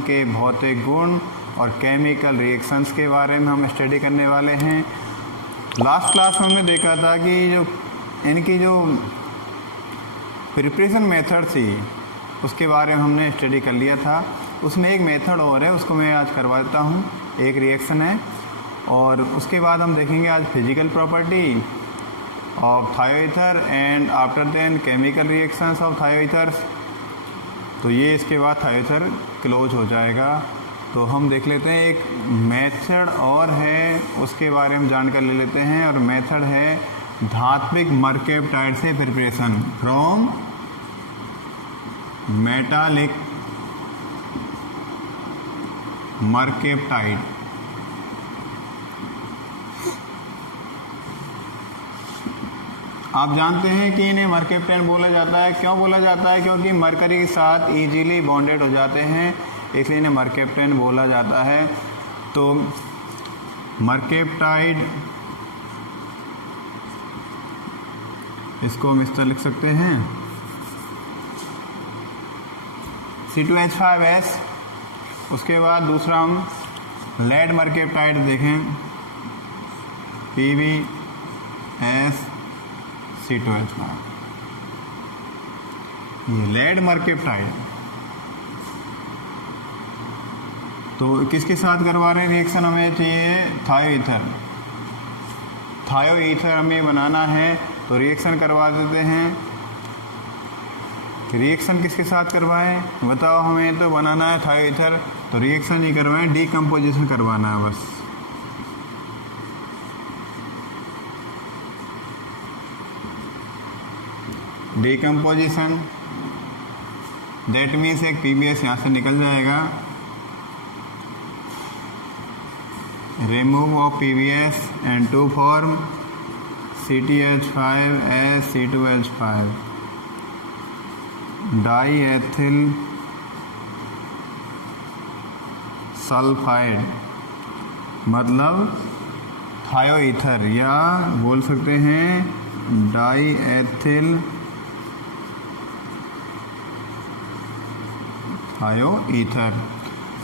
के भौतिक गुण और केमिकल रिएक्शंस के बारे में हम स्टडी करने वाले हैं। लास्ट क्लास में हमने देखा था कि इनकी जो प्रिपरेशन मेथड थी उसके बारे में हमने स्टडी कर लिया था। उसमें एक मेथड और है, उसको मैं आज करवा देता हूँ। एक रिएक्शन है और उसके बाद हम देखेंगे आज physical property of thioether and after then chemical reactions of thioethers. तो ये इसके बाद थायोईथर क्लोज हो जाएगा। तो हम देख लेते हैं, एक मेथड और है उसके बारे में जानकर ले लेते हैं। और मेथड है धात्विक मरकैप्टाइड से प्रिपरेशन फ्रॉम मेटालिक मरकैप्टाइड। आप जानते हैं कि इन्हें मरकैप्टाइड बोला जाता है। क्यों बोला जाता है? क्योंकि मरकरी के साथ इजीली बॉन्डेड हो जाते हैं, इसलिए इन्हें मरकैप्टाइड बोला जाता है। तो मरकैप्टाइड, इसको हम इस तरह लिख सकते हैं C2H5S। उसके बाद दूसरा हम लेड मरकैप्टाइड देखें PbS C2H5। ये लेड मरकैप्टाइड तो किसके साथ करवा रहे हैं रिएक्शन? हमें चाहिए थायोईथर। थायोईथर हमें बनाना है तो रिएक्शन करवा देते हैं। रिएक्शन किसके साथ करवाएं बताओ? हमें तो बनाना है थायोईथर, तो रिएक्शन नहीं करवाएं, डीकम्पोजिशन करवाना है बस। डीकम्पोजिशन दैट मीन्स एक PbS यहाँ से निकल जाएगा। Remove of PbS and to form CTH5S C2H5 diethyl sulphide, मतलब थायोईथर, या बोल सकते हैं डाईएथिल थायोईथर।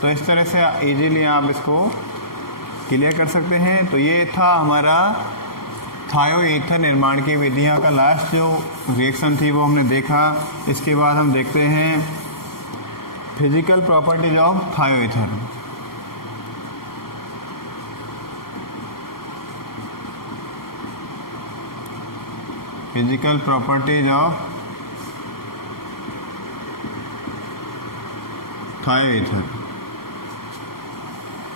तो इस तरह से इजीली आप इसको क्लियर कर सकते हैं। तो ये था हमारा थायोईथर निर्माण की विधियां का लास्ट जो रिएक्शन थी वो हमने देखा। इसके बाद हम देखते हैं physical properties of थायोईथर। Physical properties of थायोईथर।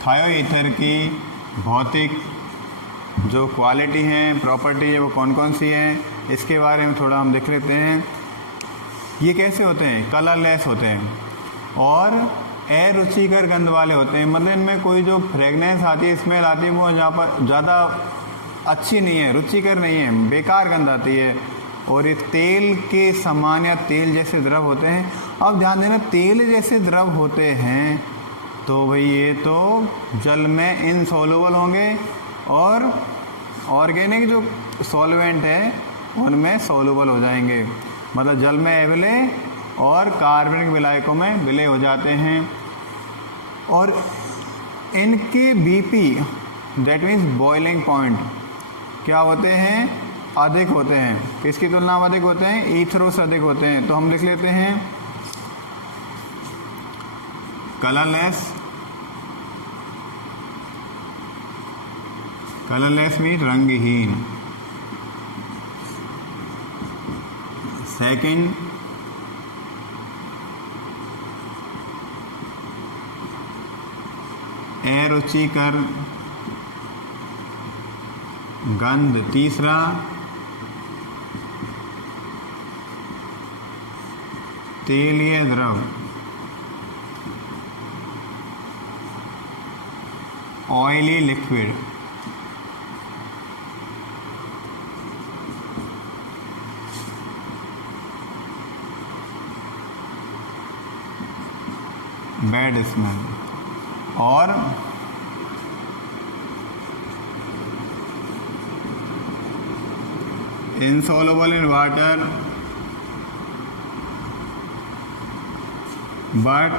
थायोईथर की भौतिक जो क्वालिटी है, प्रॉपर्टी है, वो कौन कौन सी हैं इसके बारे में थोड़ा हम देख लेते हैं। ये कैसे होते हैं? कलरलेस होते हैं और अरुचिकर गंध वाले होते हैं। मतलब इनमें कोई जो फ्रेगनेंस आती है, स्मेल आती है, वो यहाँ पर ज़्यादा अच्छी नहीं है, रुचिकर नहीं है, बेकार गंध आती है। और ये तेल के समान या तेल जैसे द्रव होते हैं। अब ध्यान देना, तेल जैसे द्रव होते हैं तो भाई ये तो जल में इनसॉल्युबल होंगे और ऑर्गेनिक जो सॉल्वेंट है उनमें सॉल्युबल हो जाएंगे। मतलब जल में एविले और कार्बनिक विलायकों में विलय हो जाते हैं। और इनके BP that means boiling point क्या होते हैं? अधिक होते हैं। किसकी तुलना में अधिक होते हैं? ईथरो से अधिक होते हैं। तो हम लिख लेते हैं कलरलेस। कलरलेस मीन रंगहीन। सेकंड, अरुचिकर गंध। तीसरा, तेलीय द्रव, ऑयली लिक्विड। Bad smell. और insoluble in water but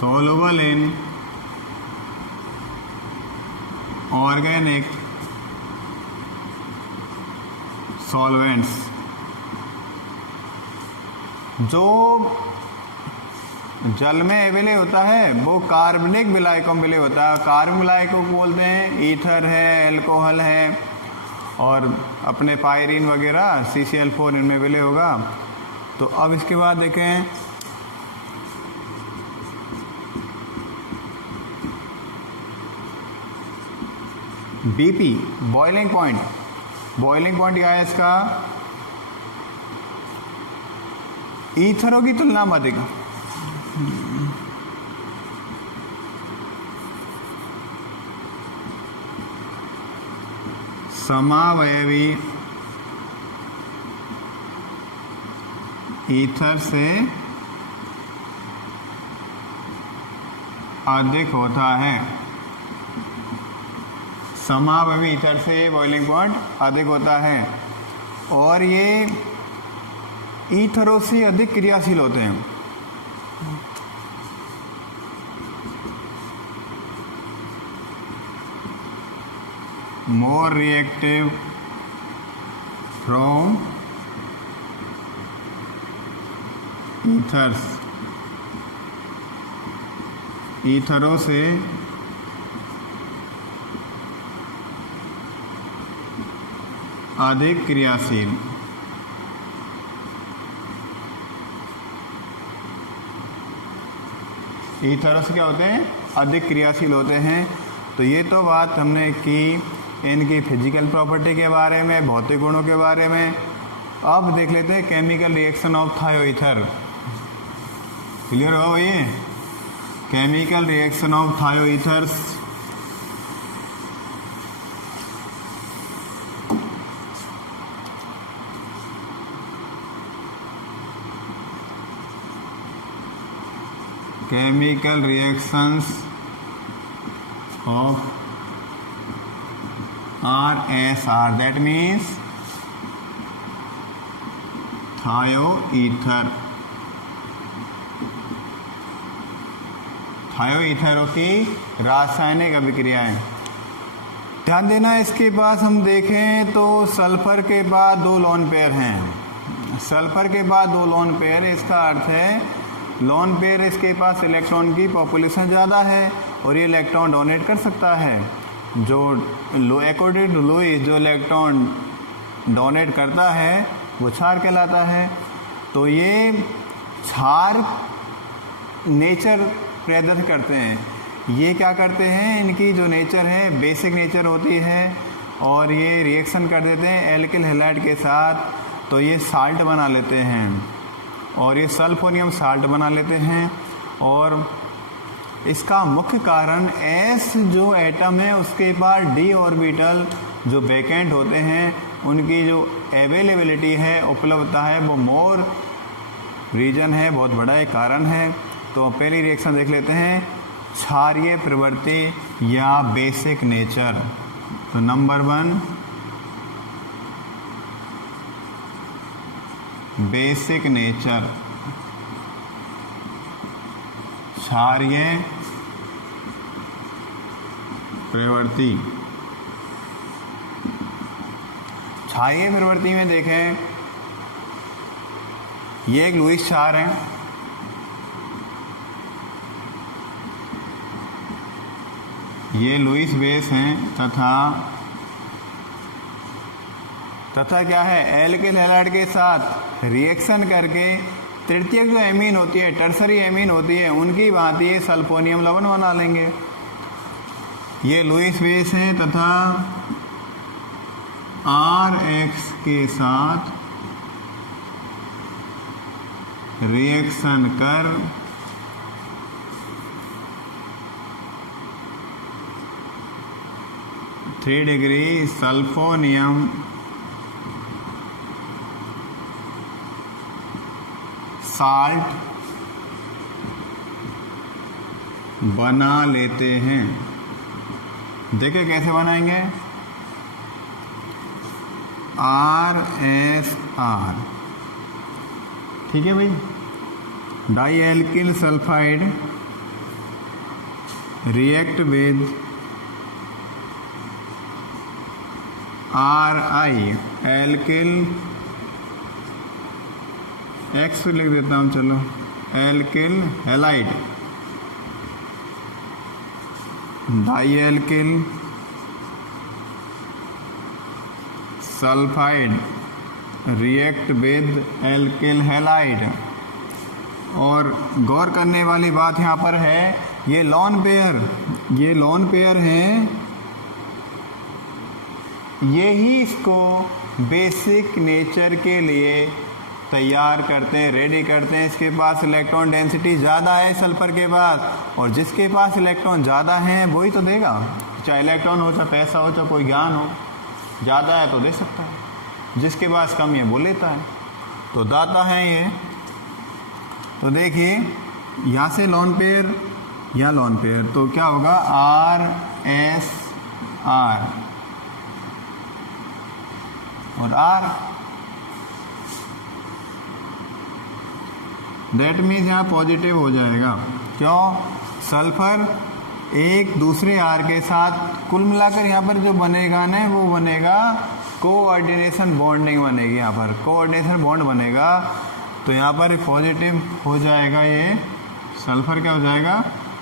soluble in organic solvents। जो जल में अवेलेबल होता है वो कार्बनिक विलायकों में अवेलेबल होता है। कार्बनिक विलायकों को बोलते हैं ईथर है, एल्कोहल है, और अपने पायरीन वगैरह CCl4 इनमें अवेलेबल होगा। तो अब इसके बाद देखें BP boiling point. Boiling point क्या है इसका? ईथरों की तुलना में अधिक समावयवी ईथर से अधिक होता है। समावयवी ईथर से बॉइलिंग पॉइंट अधिक होता है और ये ईथरों से अधिक क्रियाशील होते हैं। More reactive from ethers. ईथरों से अधिक क्रियाशील। ईथरों से क्या होते हैं? अधिक क्रियाशील होते हैं। तो ये तो बात हमने की इनकी फिजिकल प्रॉपर्टी के बारे में, भौतिक गुणों के बारे में। अब देख लेते हैं chemical reaction of thioether. Clear हो ये? Chemical reaction of thioethers. chemical reactions of RSR, that means thioether. थायोईथरों की रासायनिक अभिक्रियाएं। ध्यान देना, इसके पास हम देखें तो सल्फर के बाद 2 लोन पेयर हैं। सल्फर के बाद 2 लोन पेयर, इसका अर्थ है लोन पेयर इसके पास इलेक्ट्रॉन की पॉपुलेशन ज़्यादा है और ये इलेक्ट्रॉन डोनेट कर सकता है। जो अकॉर्डिंग टू लुईस जो इलेक्ट्रॉन डोनेट करता है वो क्षार कहलाता है। तो ये क्षार नेचर प्रदर्शित करते हैं। ये क्या करते हैं? इनकी जो नेचर है बेसिक नेचर होती है और ये रिएक्शन कर देते हैं एल्किल हैलाइड के साथ। तो ये साल्ट बना लेते हैं और ये सल्फोनियम साल्ट बना लेते हैं। और इसका मुख्य कारण S जो एटम है उसके पास d ऑर्बिटल जो वैकेंट होते हैं उनकी जो अवेलेबिलिटी है, उपलब्धता है, वो मोर रीजन है, बहुत बड़ा एक कारण है। तो पहली रिएक्शन देख लेते हैं, क्षारीय प्रवृत्ति या बेसिक नेचर। तो नंबर 1 बेसिक नेचर, क्षारीय प्रवृत्ति। क्षारीय प्रवृत्ति में देखें, ये एक लुईस क्षार है। ये लुईस बेस हैं तथा क्या है, एल्किल हैलाइड के साथ रिएक्शन करके तृतीयक जो एमीन होती है, टर्सरी एमीन होती है, उनकी भांति ये सल्फोनियम लवण बना लेंगे। ये लुईस बेस हैं तथा RX के साथ रिएक्शन कर 3 डिग्री सल्फोनियम साल्ट बना लेते हैं। देखिए कैसे बनाएंगे, RSR, ठीक है भाई। Dialkyl sulphide react with Ri alkyl X लिख देता हूँ, चलो alkyl halide dialkyl sulphide react with alkyl halide। और गौर करने वाली बात यहाँ पर है, ये लोन पेयर हैं, ये ही इसको बेसिक नेचर के लिए तैयार करते हैं, रेडी करते हैं। इसके पास इलेक्ट्रॉन डेंसिटी ज़्यादा है सल्फर के पास, और जिसके पास इलेक्ट्रॉन ज़्यादा हैं वही तो देगा, चाहे इलेक्ट्रॉन हो, चाहे पैसा हो, चाहे कोई ज्ञान हो। ज़्यादा है तो दे सकता है, जिसके पास कम है वो लेता है, तो दाता है ये। तो देखिए यहाँ से लोन पेयर या लोन पेयर, तो क्या होगा RSR और R, डेट मीन्स यहाँ पॉजिटिव हो जाएगा। क्यों? सल्फर एक दूसरे R के साथ कुल मिलाकर यहाँ पर जो बनेगा ना, वो बनेगा कोऑर्डिनेशन बॉन्डिंग बनेगी, यहाँ पर कोऑर्डिनेशन बॉन्ड बनेगा। तो यहाँ पर पॉजिटिव हो जाएगा, ये सल्फर क्या हो जाएगा,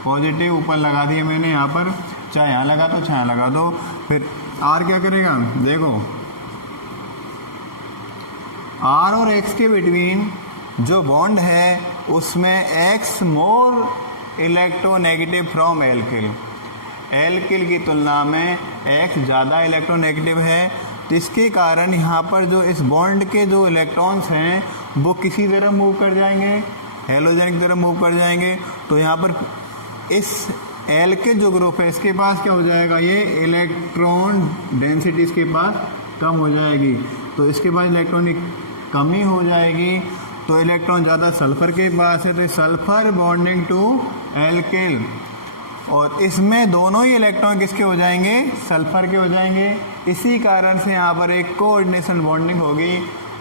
पॉजिटिव। ऊपर लगा दिया मैंने यहाँ पर, चाहे यहाँ लगा दो चाहे यहाँ लगा दो। फिर R क्या करेगा, देखो R और X के बिटवीन जो बॉन्ड है उसमें X more electronegative from alkyl, alkyl की तुलना में X ज़्यादा इलेक्ट्रोनेगेटिव है। तो इसके कारण यहाँ पर जो इस बॉन्ड के जो इलेक्ट्रॉन्स हैं वो किसी तरफ मूव कर जाएंगे, हेलोजन की तरफ मूव कर जाएंगे। तो यहाँ पर इस एल्किल जो ग्रुप है इसके पास क्या हो जाएगा, ये इलेक्ट्रॉन डेंसिटी इसके पास कम हो जाएगी, तो इसके पास इलेक्ट्रॉनिक कमी हो जाएगी। तो इलेक्ट्रॉन ज़्यादा सल्फर के पास है, तो सल्फर बॉन्डिंग टू एल्किल, और इसमें दोनों ही इलेक्ट्रॉन किसके हो जाएंगे, सल्फर के हो जाएंगे। इसी कारण से यहाँ पर एक कोऑर्डिनेशन बॉन्डिंग होगी,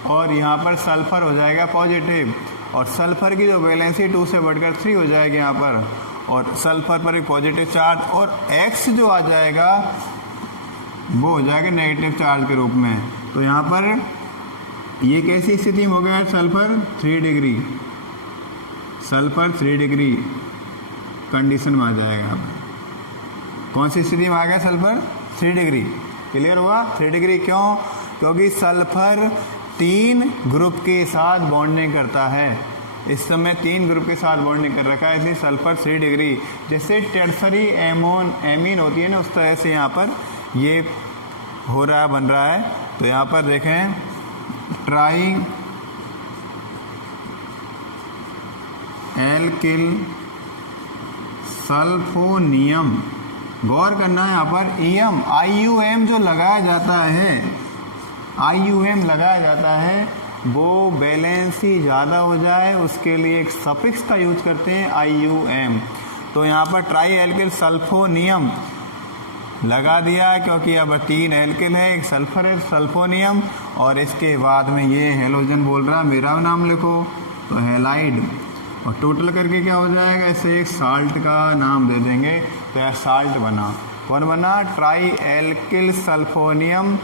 और यहाँ पर सल्फर हो जाएगा पॉजिटिव, और सल्फर की जो वैलेंसी 2 से बढ़कर 3 हो जाएगी यहाँ पर, और सल्फर पर एक पॉजिटिव चार्ज, और X जो आ जाएगा वो हो जाएगा नेगेटिव चार्ज के रूप में। तो यहाँ पर ये कैसी स्थिति में हो गया, sulphur 3 degree, sulphur 3 degree condition में आ जाएगा। यहाँ पर कौन सी स्थिति में आ गया, सल्फर 3 डिग्री। क्लियर हुआ, 3 डिग्री क्यों, क्योंकि सल्फर 3 ग्रुप के साथ बॉन्डिंग करता है। इस समय 3 ग्रुप के साथ बॉन्डिंग कर रखा है, इसलिए सल्फर 3 डिग्री। जैसे टेर्सरी एमीन होती है ना, उस तरह से यहाँ पर ये हो रहा है, बन रहा है। तो यहाँ पर देखें ट्राई एल्किल सल्फोनियम, गौर करना है यहाँ पर ईएम IUM जो लगाया जाता है, IUM लगाया जाता है, वो बैलेंसी ज़्यादा हो जाए उसके लिए एक सफिक्स का यूज करते हैं IUM। तो यहाँ पर ट्राई एल्किल सल्फोनियम लगा दिया क्योंकि अब 3 एल्किल है, एक सल्फर है, सल्फोनियम, और इसके बाद में ये हेलोजन बोल रहा है, मेरा नाम लिखो तो हैलाइड, और टोटल करके क्या हो जाएगा, इसे एक साल्ट का नाम दे देंगे। तो यार साल्ट बना, कौन बना, ट्राई एल्किल सल्फोनियम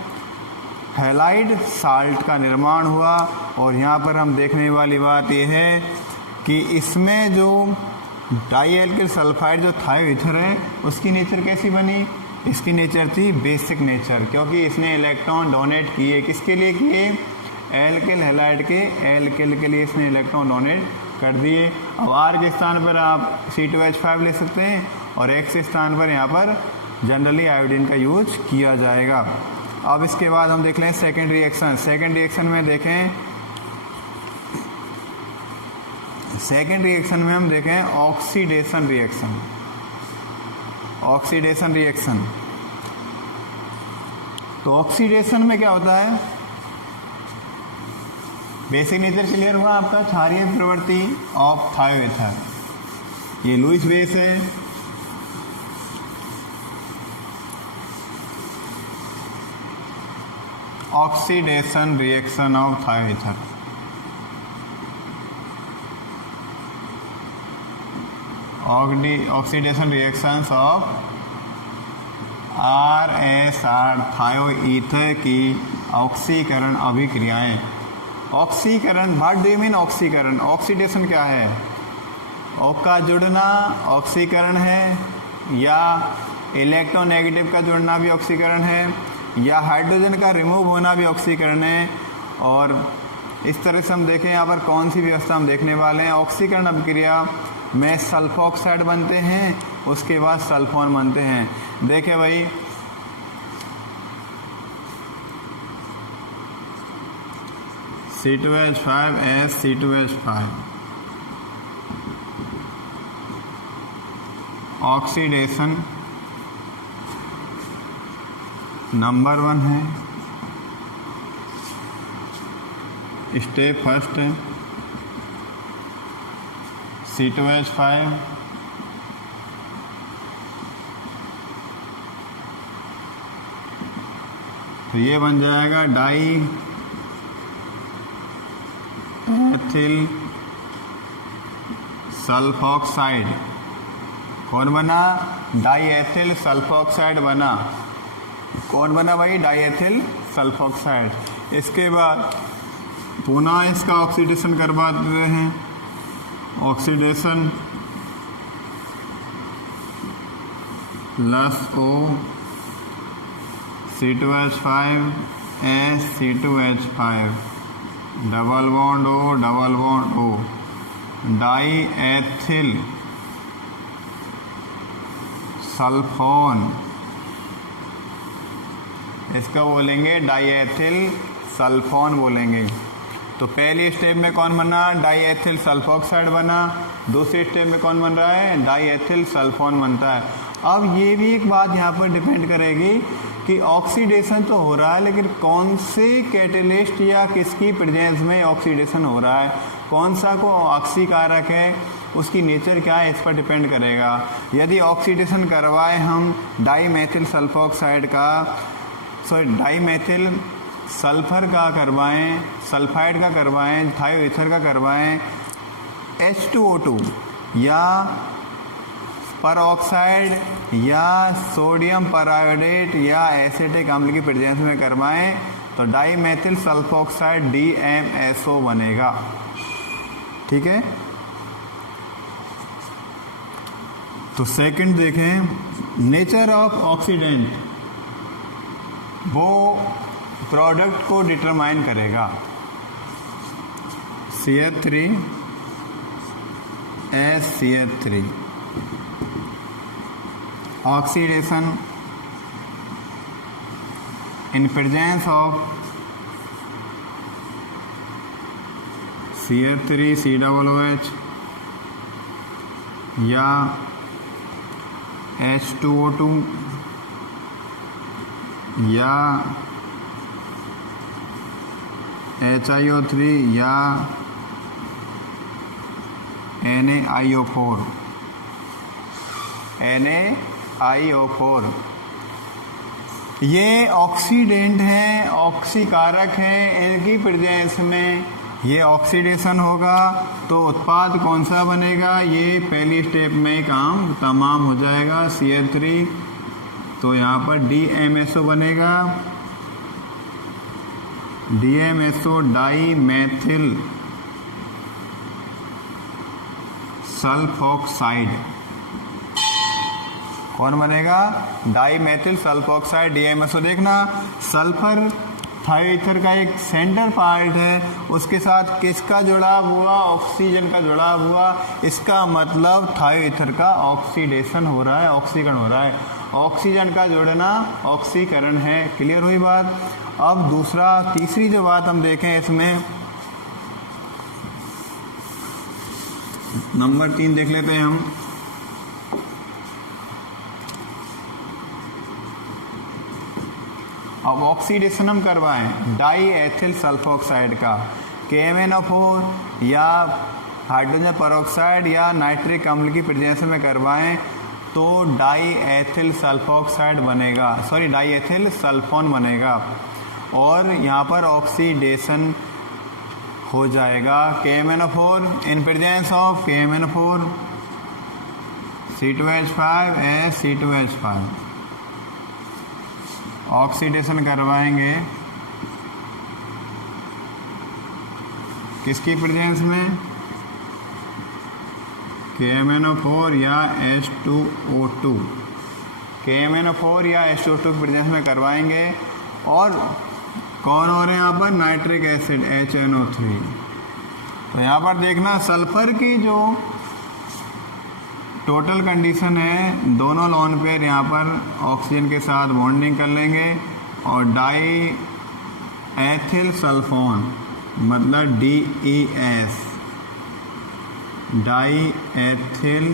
हैलाइड साल्ट का निर्माण हुआ। और यहाँ पर हम देखने वाली बात यह है कि इसमें जो डाई एल्किल सल्फाइड जो थायोईथर है उसकी नेचर कैसी बनी, इसकी नेचर थी बेसिक नेचर, क्योंकि इसने इलेक्ट्रॉन डोनेट किए, किसके लिए किए, एल्किल हैलाइड के एल्किल के लिए इसने इलेक्ट्रॉन डोनेट कर दिए। अब R के स्थान पर आप C2H5 ले सकते हैं, और X के स्थान पर यहाँ पर जनरली आयोडीन का यूज किया जाएगा। अब इसके बाद हम देख लें सेकेंड रिएक्शन। सेकेंड रिएक्शन में देखें, सेकेंड रिएक्शन में हम देखें ऑक्सीडेशन रिएक्शन, ऑक्सीडेशन रिएक्शन। तो ऑक्सीडेशन में क्या होता है, बेसिक नेचर क्लियर हुआ आपका, क्षारीय प्रवृत्ति ऑफ थायोईथर, ये लुईस बेस है, oxidation reaction of थायोईथर। Oxidation reactions of RSR थायोईथर की ऑक्सीकरण अभिक्रियाएं। ऑक्सीकरण, व्हाट डू यू मीन ऑक्सीकरण? ऑक्सीडेशन क्या है? ऑक का जुड़ना ऑक्सीकरण है, या इलेक्ट्रोनेगेटिव का जुड़ना भी ऑक्सीकरण है, या हाइड्रोजन का रिमूव होना भी ऑक्सीकरण है। और इस तरह से हम देखें यहाँ पर कौन सी व्यवस्था हम देखने वाले हैं। ऑक्सीकरण अभिक्रिया में सल्फोक्साइड बनते हैं, उसके बाद सल्फोन बनते हैं। देखें भाई, C2H5 C2H5 ऑक्सीडेशन नंबर 1 है, स्टेप फर्स्ट है। C2H5 तो ये बन जाएगा डाई एथिल सल्फोक्साइड। कौन बना? डाई एथिल सल्फोक्साइड बना। कौन बना भाई? Die ethyl sulphoxide. इसके बाद पुनः इसका ऑक्सीडेशन करवा देते हैं। Oxidation +O C2H5 C2H5 double bond O die ethyl sulphone, इसका बोलेंगे डाई एथिल सल्फोन बोलेंगे। तो पहली स्टेप में कौन बना? डाई एथिल सल्फोक्साइड बना। दूसरी स्टेप में कौन बन रहा है? डाई एथिल सल्फोन बनता है। अब ये भी एक बात यहाँ पर डिपेंड करेगी कि ऑक्सीडेशन तो हो रहा है, लेकिन कौन से कैटेलिस्ट या किसकी प्रेजेंस में ऑक्सीडेशन हो रहा है, कौन सा को ऑक्सीकारक है, उसकी नेचर क्या है, इस पर डिपेंड करेगा। यदि ऑक्सीडेशन करवाए हम डाईमेथिल सल्फोक्साइड का, डाईमेथिल सल्फर का करवाएं, सल्फाइड का करवाएं, थायोईथर का करवाएं, H2O2 या परऑक्साइड या सोडियम परआयोडेट या एसिटिक अम्ल की प्रेजेंस में करवाएं तो डाईमेथिल सल्फोक्साइड DMSO बनेगा। ठीक है। तो सेकंड देखें, नेचर ऑफ ऑक्सीडेंट, वो प्रोडक्ट को डिटरमाइन करेगा। CH3 SCH3 oxidation in presence of CH3 COOH या H2O2 या HiO3 या NaIO4 ये ऑक्सीडेंट हैं, ऑक्सीकारक हैं। इनकी प्रेजेंस में ये ऑक्सीडेशन होगा तो उत्पाद कौन सा बनेगा? ये पहली स्टेप में काम तमाम हो जाएगा। CH3 तो यहाँ पर DMSO बनेगा, DMSO डाईमेथिल सल्फोक्साइड। कौन बनेगा? Dimethyl sulphoxide DMSO। देखना, सल्फर थायोईथर का एक सेंटर पार्ट है, उसके साथ किसका जुड़ाव हुआ? ऑक्सीजन का जुड़ाव हुआ। इसका मतलब थायोईथर का ऑक्सीडेशन हो रहा है, ऑक्सीकरण हो रहा है। ऑक्सीजन का जुड़ना ऑक्सीकरण है। क्लियर हुई बात। अब तीसरी जो बात हम देखें इसमें, नंबर 3 देख लेते हैं हम। अब ऑक्सीडेशन हम करवाएं डाई एथिल सल्फोक्साइड का, KMnO4 या हाइड्रोजन परऑक्साइड या नाइट्रिक अम्ल की प्रेजेंस में करवाएं तो डाई एथिल सल्फोक्साइड बनेगा, डाई एथिल सल्फोन बनेगा और यहाँ पर ऑक्सीडेशन हो जाएगा। KMnO4 in presence of KMnO4 C2H5 C2H5 oxidation करवाएंगे किसकी प्रेजेंस में, KMnO4 या H2O2, KMnO4 या H2O2 की प्रेजेंस में करवाएंगे। और कौन हो रहे हैं यहाँ पर, नाइट्रिक एसिड HNO3। तो यहाँ पर देखना सल्फर की जो टोटल कंडीशन है, दोनों लोन पेयर यहाँ पर ऑक्सीजन के साथ बॉन्डिंग कर लेंगे और डाई एथिल सल्फोन मतलब DES, डाई एथिल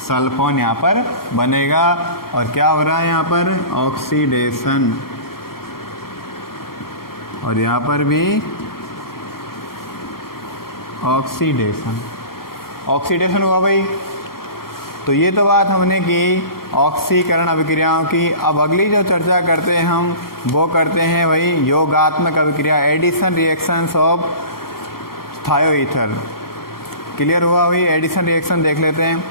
सल्फोन यहाँ पर बनेगा। और क्या हो रहा है यहाँ पर, ऑक्सीडेशन, और यहाँ पर भी ऑक्सीडेशन, ऑक्सीडेशन हुआ भाई। तो ये तो बात हमने की ऑक्सीकरण अभिक्रियाओं की। अब अगली जो चर्चा करते हैं हम वो करते हैं भाई योगात्मक अभिक्रिया, addition reactions of thioether. Clear हुआ भाई, एडिशन रिएक्शन देख लेते हैं।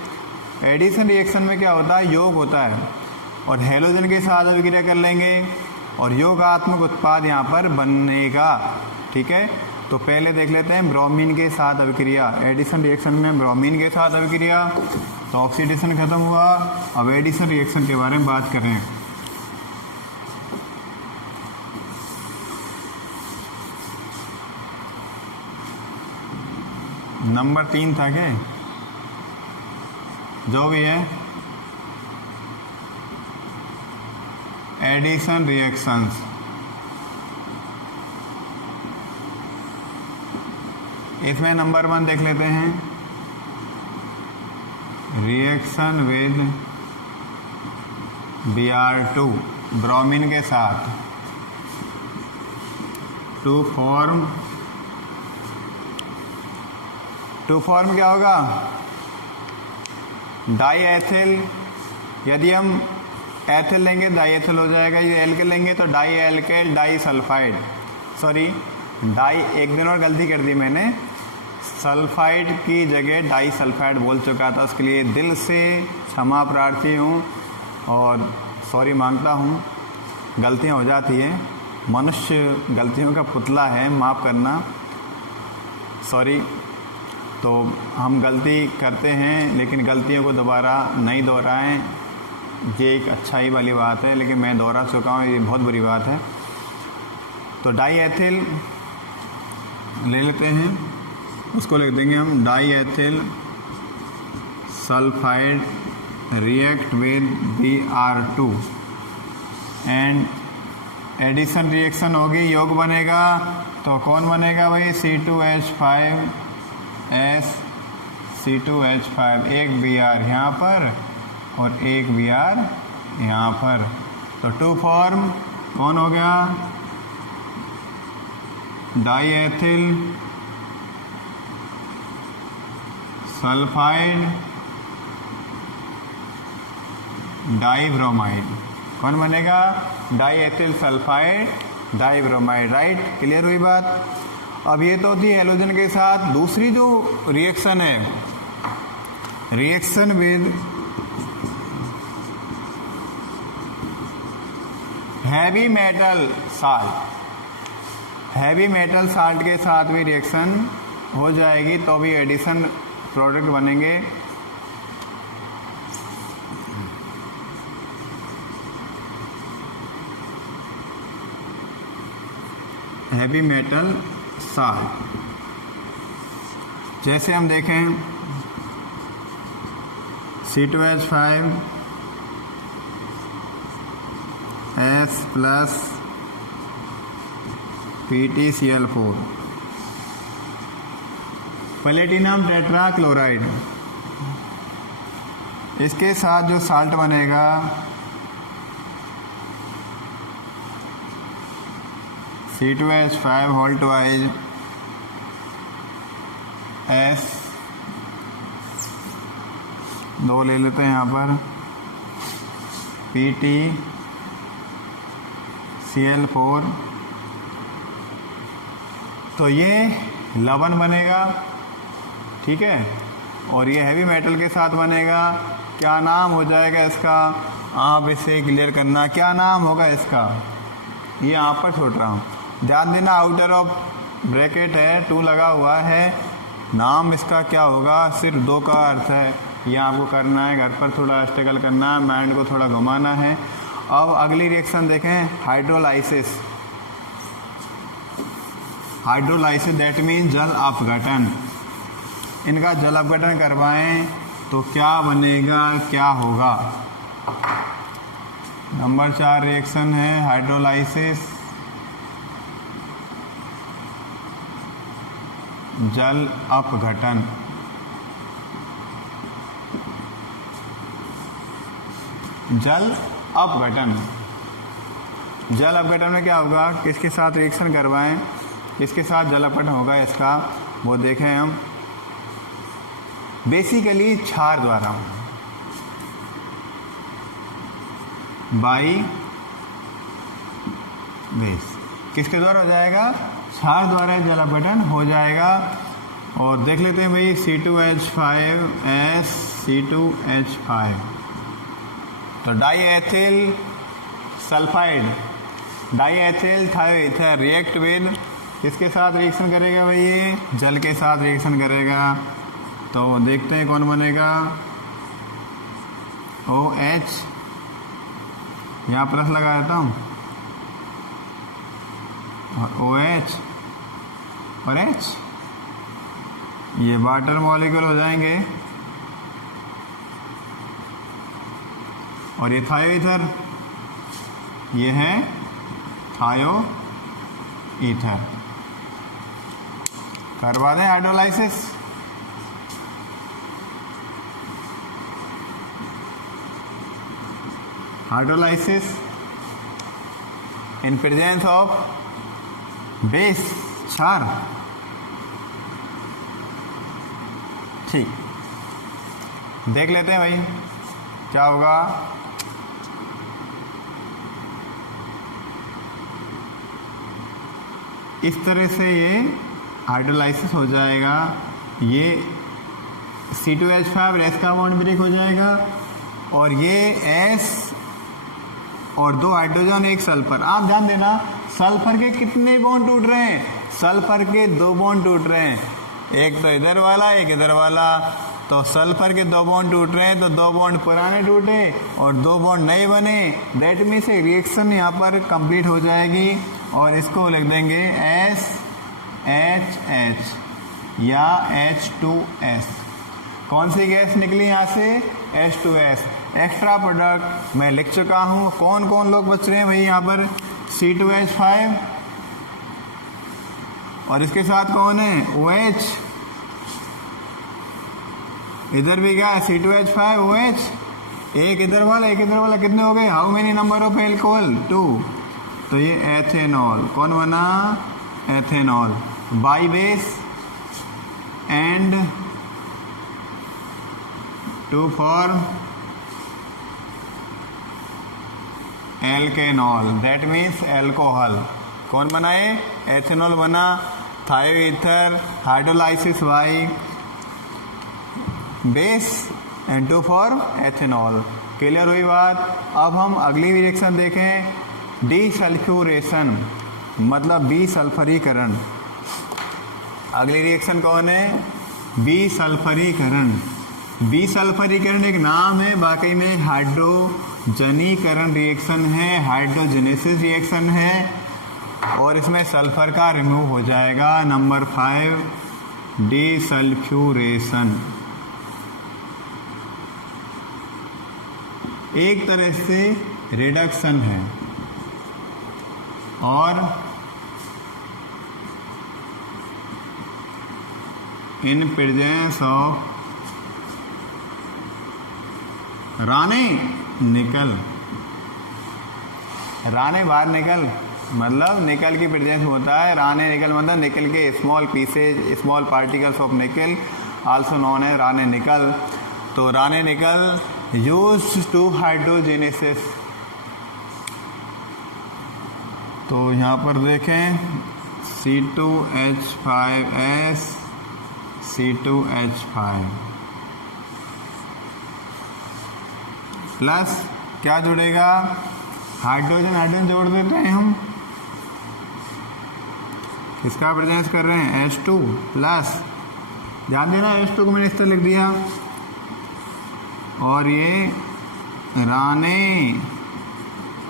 एडिशन रिएक्शन में क्या होता है, योग होता है और हेलोजन के साथ अभिक्रिया कर लेंगे और योगात्मक उत्पाद यहाँ पर बनेगा। ठीक है, तो पहले देख लेते हैं ब्रोमीन के साथ अभिक्रिया। एडिशन रिएक्शन में ब्रोमीन के साथ अभिक्रिया, तो ऑक्सीडेशन खत्म हुआ। अब एडिशन रिएक्शन के बारे में बात कर रहे हैं। नंबर 3 था क्या, जो भी है, एडिशन रिएक्शंस। इसमें नंबर 1 देख लेते हैं, रिएक्शन विद Br2 ब्रोमीन के साथ टू फॉर्म क्या होगा, डाई एथिल। यदि हम एथिल लेंगे डाई एथिल हो जाएगा, ये एल्किल लेंगे तो dialkyl disulphide, sorry di, एक दिन और गलती कर दी मैंने, सल्फाइड की जगह डाई सल्फाइड बोल चुका था, उसके लिए दिल से क्षमा प्रार्थी हूँ और सॉरी मांगता हूँ। गलतियाँ हो जाती हैं, मनुष्य गलतियों का पुतला है, माफ़ करना, सॉरी। तो हम गलती करते हैं लेकिन गलतियों को दोबारा नहीं दोहराएं, ये एक अच्छाई वाली बात है, लेकिन मैं दोहरा चुका हूँ, ये बहुत बुरी बात है। तो डाई एथिल ले लेते हैं, उसको लिख देंगे हम die ethyl sulphide react with Br2 and addition reaction होगी, योग बनेगा। तो कौन बनेगा भाई, C2H5 C2H5, एक Br यहाँ पर और एक Br यहाँ पर, तो टू फॉर्म कौन हो गया, डाई एथिल सल्फाइड डाईब्रोमाइड। कौन बनेगा, di ethyl sulphide dibromide. Right, clear हुई बात। अब ये तो थी हेलोजन के साथ। दूसरी जो रिएक्शन है, reaction with heavy metal salt. Heavy metal salt के साथ भी रिएक्शन हो जाएगी तो भी एडिशन प्रोडक्ट बनेंगे। हैवी मेटल साल्ट, जैसे हम देखें C2H5 S plus PtCl4, platinum tetrachloride, इसके साथ जो साल्ट बनेगा C2H5 होल ट्वाइज S, दो ले लेते हैं यहाँ पर PtCl4, तो ये लवण बनेगा। ठीक है, और ये हैवी मेटल के साथ बनेगा। क्या नाम हो जाएगा इसका, आप इसे क्लियर करना, क्या नाम होगा इसका, ये यहाँ पर छोड़ रहा हूँ, ध्यान देना। आउटर ऑफ ब्रैकेट है, 2 लगा हुआ है, नाम इसका क्या होगा, सिर्फ 2 का अर्थ है। ये आपको करना है, घर पर थोड़ा स्ट्रगल करना है, माइंड को थोड़ा घुमाना है। अब अगली रिएक्शन देखें, हाइड्रोलाइसिस। हाइड्रोलाइसिस दैट मीन जल अपघटन। इनका जल अपघटन करवाएं तो क्या बनेगा, क्या होगा। नंबर 4 रिएक्शन है हाइड्रोलाइसिस, जल अपघटन। जल अपघटन, जल अपघटन में क्या होगा, किसके साथ रिएक्शन करवाएं, किसके साथ जल अपघटन होगा इसका, वो देखें हम। बेसिकली क्षार द्वारा, बाई बेस, किसके द्वारा हो जाएगा, क्षार द्वारा जल अपघटन हो जाएगा। और देख लेते हैं भाई, C2H5S C2H5, तो diethyl sulphide, diethyl थायोईथर react with, किसके साथ रिएक्शन करेगा भाई, ये जल के साथ रिएक्शन करेगा। तो देखते हैं कौन बनेगा, OH, यहाँ प्लस लगा देता हूँ, OH और H, ये वाटर मॉलिक्यूल हो जाएंगे। और ये थायोईथर, ये है थायो ईथर। करवा दें hydrolysis. Hydrolysis in presence of base, क्षार। ठीक, देख लेते हैं भाई क्या होगा। इस तरह से ये हाइड्रोलाइसिस हो जाएगा। ये C2H5 रेस का बॉन्ड ब्रेक हो जाएगा, और ये S और 2 हाइड्रोजन 1 सल्फर। आप ध्यान देना, सल्फर के कितने बॉन्ड टूट रहे हैं, सल्फर के 2 बॉन्ड टूट रहे हैं, एक तो इधर वाला, एक इधर वाला। तो सल्फर के 2 बॉन्ड टूट रहे हैं, तो 2 बॉन्ड पुराने टूटे और 2 बॉन्ड नए बने। दैट मीन्स एक रिएक्शन यहाँ पर कंप्लीट हो जाएगी, और इसको लिख देंगे SHH या H2S। कौन सी गैस निकली यहाँ से, H2S। एक्स्ट्रा प्रोडक्ट मैं लिख चुका हूँ। कौन कौन लोग बच रहे हैं भाई यहाँ पर, C2H5 और इसके साथ कौन है, OH। इधर भी क्या है, C2H5 OH, एक इधर वाला एक इधर वाला, कितने हो गए, how many number of alcohol, 2। तो ये एथेनॉल, कौन बना, ethanol. By base and 2 form alkanol, that means alcohol. कौन बनाए, एथेनॉल बना। Thioether, hydrolysis by base and 2 form ethanol. Clear हुई बात। अब हम अगली रिएक्शन देखें, डीसल्फ्यूरेशन मतलब बीसल्फरीकरण। अगली रिएक्शन कौन है, बीसल्फरीकरण। बीसल्फरीकरण एक नाम है, बाकी में हाइड्रोजनीकरण रिएक्शन है, हाइड्रोजेनेसिस रिएक्शन है, और इसमें सल्फर का रिमूव हो जाएगा। नंबर 5 डीसल्फ्यूरेशन। एक तरह से रिडक्शन है, और इन प्रेजेंस ऑफ राने निकल, राने बाहर निकल मतलब निकल की प्रेजेंस होता है। राने निकल मतलब निकल के small pieces, small particles of निकल, आल्सो नोन है राने निकल। तो राने निकल यूज्ड टू हाइड्रोजेनेसिस। तो यहाँ पर देखें C2H5S C2H5 प्लस क्या जुड़ेगा, हाइड्रोजन हाइड्रोजन जोड़ देते हैं हम, इसका प्रेजेंस कर रहे हैं H2 प्लस, ध्यान देना H2 को मैंने इस तरह लिख दिया, और ये राने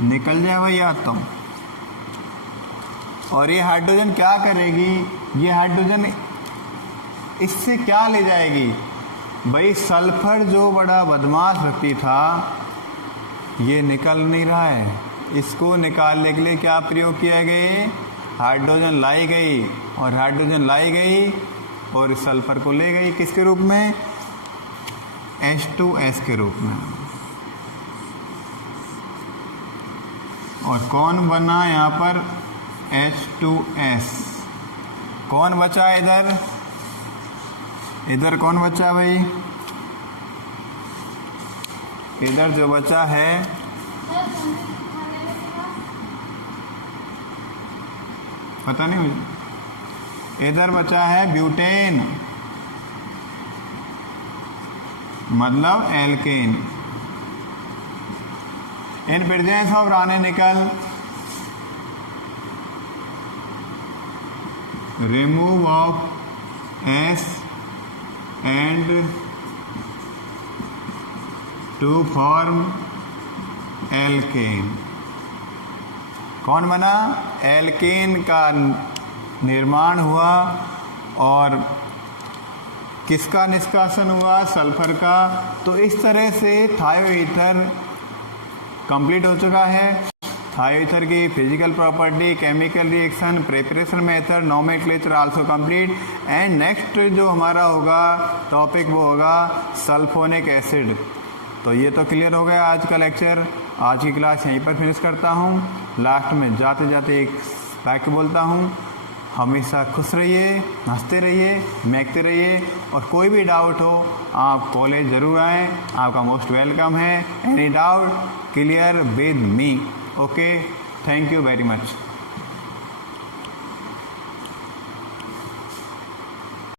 निकल जाए वही आतम, और ये हाइड्रोजन क्या करेगी, ये हाइड्रोजन इससे क्या ले जाएगी भाई, सल्फर जो बड़ा बदमाश व्यक्ति था ये निकल नहीं रहा है, इसको निकालने के लिए क्या प्रयोग किया गया, हाइड्रोजन लाई गई, और हाइड्रोजन लाई गई और इस सल्फर को ले गई किसके रूप में, H2S के रूप में, और कौन बना यहाँ पर H2S, कौन बचा इधर, इधर कौन बचा भाई, इधर जो बचा है पता नहीं मुझे, इधर बचा है ब्यूटेन, मतलब एल्केन, इन प्रेजेंस ऑफ राने निकल remove of S and to form alkene, कौन बना, एल्केन का निर्माण हुआ, और किसका निष्कासन हुआ, सल्फर का। तो इस तरह से थायो ईथर कंप्लीट हो चुका है। थायो ईथर की physical property, chemical reaction, preparation method, nomenclature also complete. And next जो हमारा होगा टॉपिक वो होगा सल्फोनिक एसिड। तो ये तो क्लियर हो गया आज का लेक्चर। आज की क्लास यहीं पर फिनिश करता हूँ। लास्ट में जाते जाते एक वाक्य बोलता हूँ, हमेशा खुश रहिए, हंसते रहिए, महकते रहिए, और कोई भी डाउट हो आप कॉलेज ज़रूर आएँ, आपका मोस्ट वेलकम है। Any doubt clear with me. Okay, thank you very much.